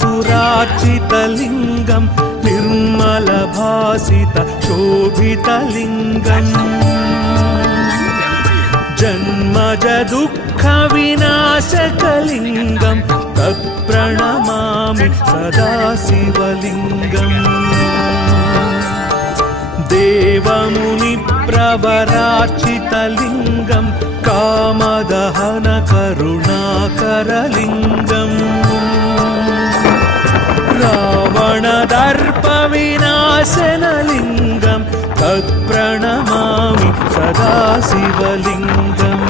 सुरार्चितलिङ्गं निर्मलभासित शोभितलिङ्गम् जन्मज दुःखविनाशकलिङ्गं तत्प्रणमामि सदा शिवलिङ्गम् देवमुनिप्रवरार्चितलिङ्गं कामदहन करुणाकरलिङ्गम् रावणदर्पविनाशनलिङ्गं तत्प्रणमामि सदा शिवलिङ्गम्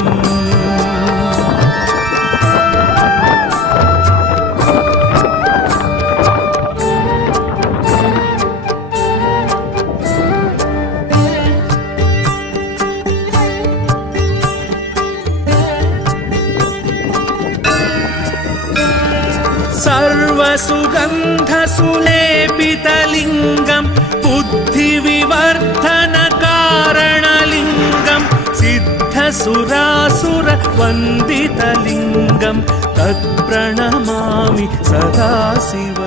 सर्वसुगन्धसुलेपितलिङ्गं बुद्धिविवर्धनकारणलिङ्गं सिद्धसुरासुरवन्दितलिङ्गं तत्प्रणमामि सदा शिव